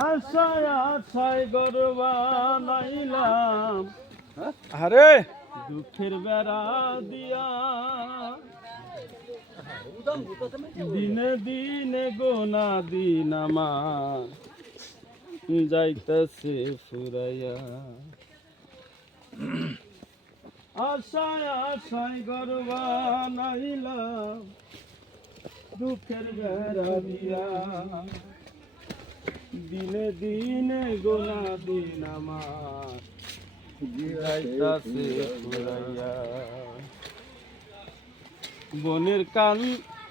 আশায় আশায় গরবা নাইলাম আরে দুঃখের বেড়া দিয়া দিনে দিনে গোনা দিন আমার যাইতেছে ফুরাইয়া আশায় আশায় গরবা নাইলাম দুঃখের বেড়া দিয়া দিনে দিনে গোনা দিন আমার যাইতাছে ফুরাইয়া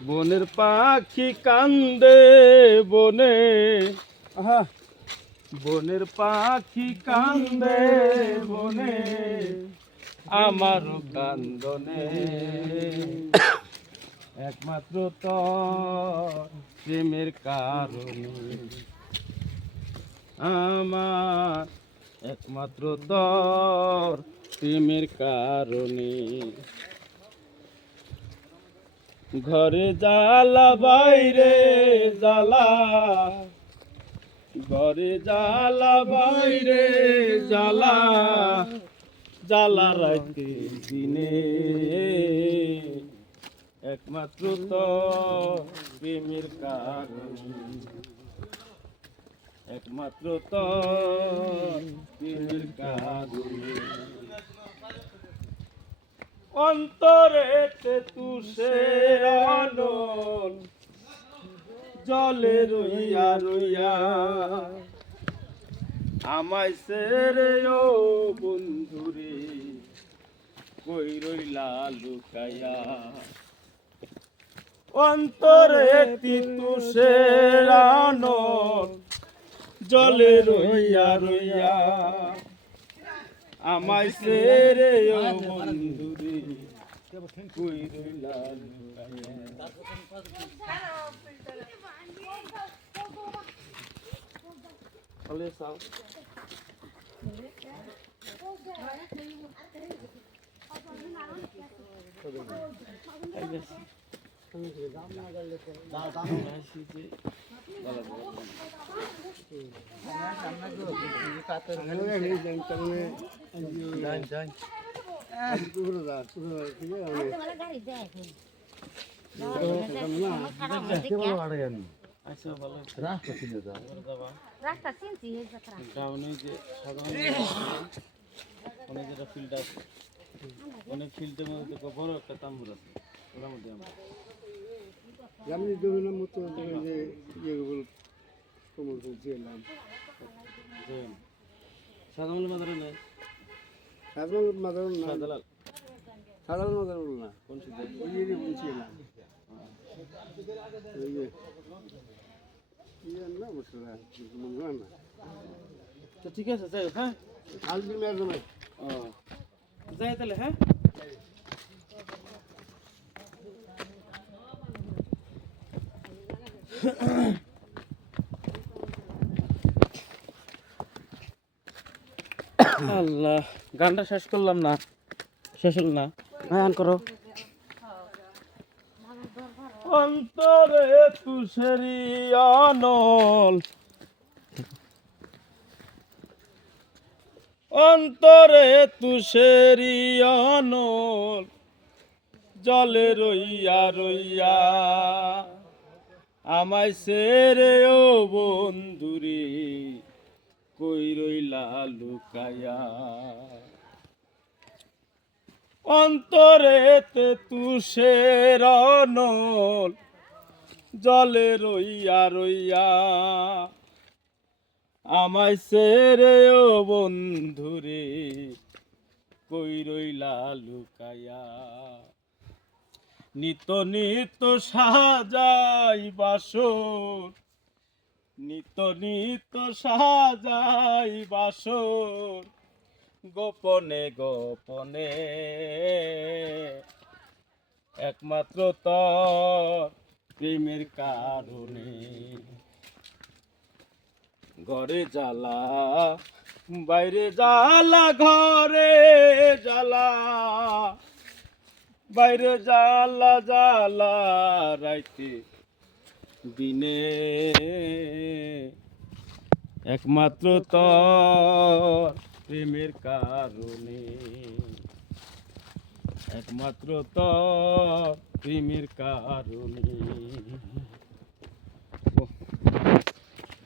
বনের পাখি কান্দে বনে আহা বনের পাখি কান্দে বনে আমার কান্দনে একমাত্র তোর প্রেমের কারণে আমার একমাত্র তোর প্রেমের কারণে ঘরে জ্বালা বাইরে জ্বালা ঘরে জ্বালা বাইরে জ্বালা জ্বালা রাইতে দিনে একমাত্র তোর প্রেমের কারণে একমাত্র তোর প্রেমের কারণে অন্তরেতে তুষের আনন জলে রইয়া রইয়া আমায় সেরে ও বন্ধুরে কই রইলা লুকাইয়া অন্তরেতে তুষের আনন জলে রইয়া রইয়া আমায় সেরে ও বন্ধুরে কই রইলা রাস্তা চিনছি অনেক ফিল্ড আছে অনেক ফিল্ডের মধ্যে বড় একটা তাম্বুর আছে ওটার মধ্যে আমি বিভিন্ন মতো যে ইয়েগুলো কোমর দিলাম সাধারণ মাদারে নেই সাধারণ মাদার না সাদালাল সাধারণ মাদার বল না কোন সিদ্ধ ওই যে বলছিলাম ওই যে ইয়ে না মশলা মনে হয় না তো ঠিক আছে যাই হ্যাঁ আলবি মেয়ের জন্য ও যাই তাহলে হ্যাঁ আল্লাহ গানটা শেষ করলাম না শেষ হল না হ্যাঁ অন করো অন্তরে তুষেরি অনল অন্তরে তুষেরি অনল জলে রইয়া রইয়া আমায় সেরে ও বন্ধুরে কই রইলা লুকায়া অন্তরেতে তুষের অনল জলে রইয়া রইয়া আমায় সেরে ও বন্ধুরে কই রইলা লুকায়া নিত নিত সাজাই বাসর নিত নিত সাজাই বাসর গোপনে গোপনে একমাত্র তোর প্রেমের কারণে ঘরে জ্বালা বাইরে জ্বালা ঘরে জ্বালা বাইরে জ্বালা জ্বালা রাইতে দিনে একমাত্র তোর প্রেমের কারণে, একমাত্র তোর প্রেমের কারণে।